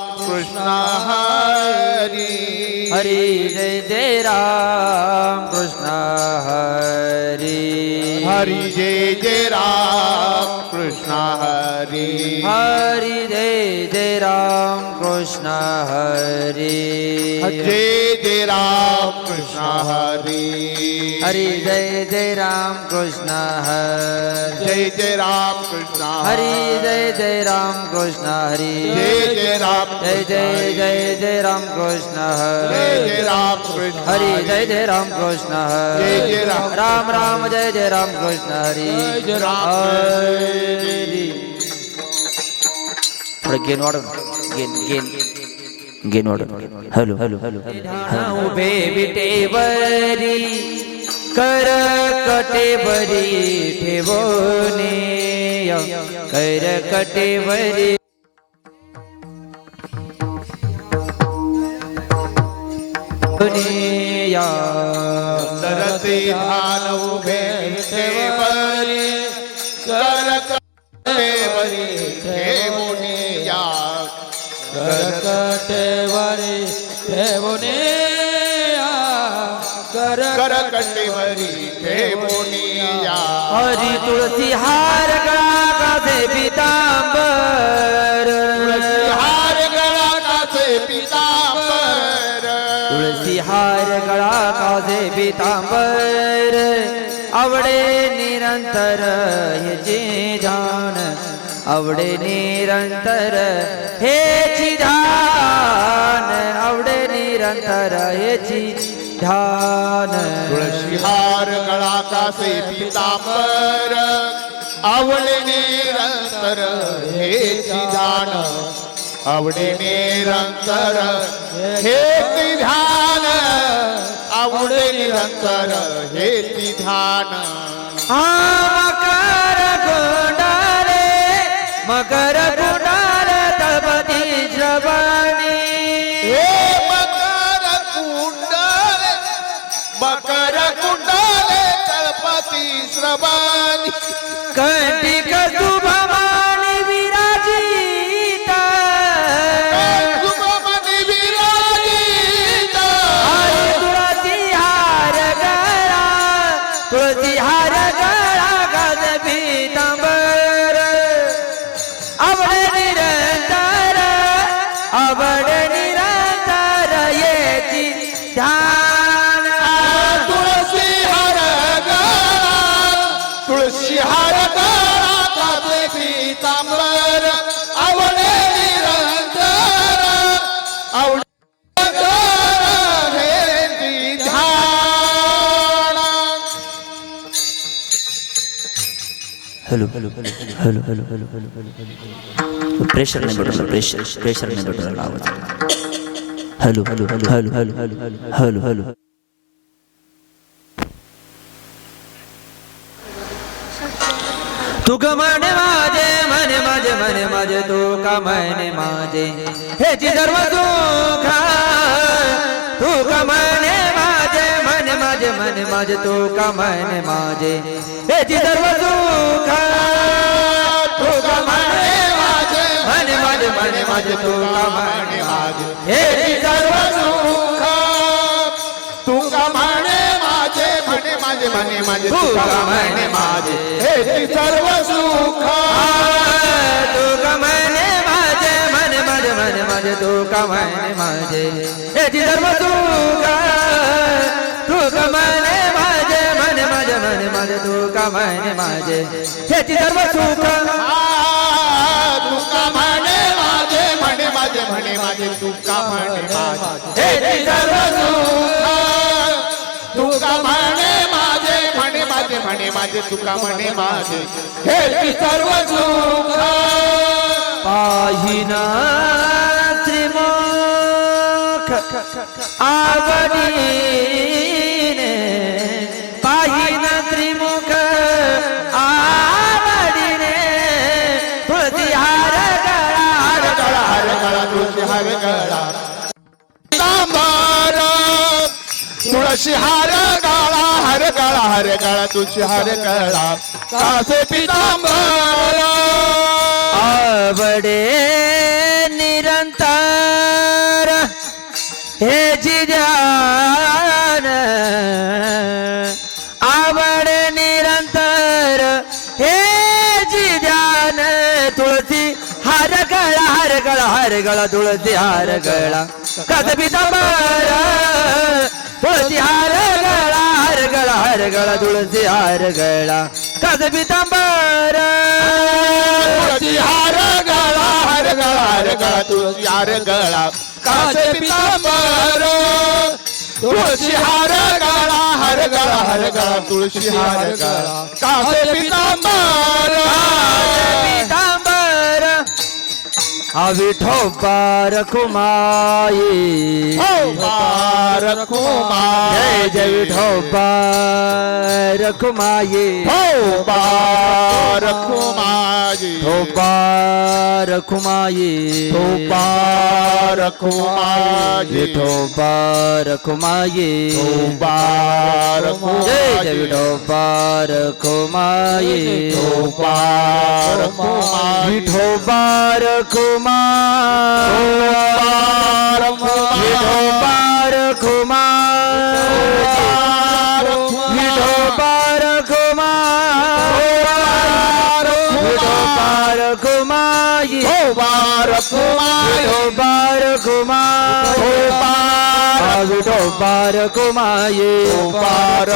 राम कृष्ण हरी हरी जय जय राम कृष्ण हरी हरी जय जय राम कृष्ण हरी हरी जय जय राम कृष्ण हरी जय जय राम कृष्ण हरी हरी जय जय राम कृष्ण हरी जय जय राम कृष्ण हरी जय जय राम कृष्ण हरी जय जय राम जय जय जय राम कृष्ण जय हरी जय राम कृष्ण हरी जय जय राम कृष्ण जय हरी जय राम राम राम जय जय राम कृष्ण हरी जय राम हरी थोडं गेन वाढव गेन वाढव हॅलो हॅलो हॅलो उभे विटेवरी कर कटेवरी ठेवणे कर कटेवरी या तरते ध्यान उभे ठेवरी कर कटेवरी ठेवणे या करकटेवरी ठेवणे कर कटेवरी ठेवणे या हरी तुळसी हार गळा गाजे पितांबर हार गळा काचे पितांबर तुळसी हार गळा काजे पितांबर आवडे निरंतर हेचे ध्यान आवडे निरंतर हेची ध्यान आवडे निरंतर हेची ध्यान तुळशी हार गळा कासे पितांबर आवडे निरंतर हेची ध्यान आवडे निरंतर हेची ध्यान आवडे निरंतर हेची ध्यान हा मकर कुंडारे तळपती श्रवणी हे मकर कुंडले तळपती श्रवणी कंटिक शुभमानी विराजिता शुभमनी विराजिता तुळसी हार गळा तुळसी हार गळा गज पीतांबर आवडे निरंतर येची ध्यान तुळशी हार गळा काचे पीतांबर आवडे निरंतर हेची ध्यान hello hello hello hello hello hello hello pressure नाही बटन प्रेशर नाही बटन आवाज hello hello hello hello hello hello hello hello तू का म्हणे माझे म्हणे माझे म्हणे माझे तू का म्हणे माझे हेची सर्व सुख तू का म्हणे माझे म्हणे माझे म्हणे माझे तू का म्हणे माझे हेची सर्व सुख तू का म्हणे माझे म्हणे माझे म्हणे माझे तू का म्हणे माझे हेची सर्व सुख तू का म्हणे माझे म्हणे माझे म्हणे माझे तू का म्हणे माझे हेची सर्व सुख तू का म्हणे माझे म्हणे माझे म्हणे माझे तू का म्हणे माझे याची सर्व सुख तू का म्हणे माझे म्हणे माझे म्हणे माझे तू का म्हणे माझे याची सर्व सुख तू का म्हणे माझे म्हणे माझे म्हणे माझे तू का म्हणे माझे हेची सर्व सुख तू का म्हणे माझे म्हणे माझे म्हणे माझे तू का म्हणे माझे हेची सर्व सुख पाहिना त्रिमुख आवडीने पाहिना त्रिमुख आवडीने तुळसी हार गळा हर गळा तुळशी हार गळा पितांबर तुळशी हार गळा हर गळा तुळशी हार गळा कासे पितांबर आवडे निरंतर हे जिजान आवड निरंतर हे जिजान तुळसी हार गळा हार गळा हार गळा तुळसी हार गळा कद पितांबर तुळसी हार गळा हार गळा हार गळा तुळसी हार गळा कद पितांबर तुळसी हार गळा हार गळा हार गळा तुळसी हार गळा कासे पितांबर तुळसी हार गळा हार गळा हार गळा तुळसी हार गळा कासे पितांबर पितांबर विठोबा रखुमाई बार जय जय विठोबा रखुमाई बार कुमारी विठोबा रखुमाई बार कुमारी विठोबा रखुमाई बार जय जय विठोबा रखुमाई बार कुमारी विठोबा रखुमाई विठोबा रखुमाई विठोबा रखुमाई विठोबा रखुमाई बार कुमारी विठोबा रखुमाई विठोबा रखुमाई बार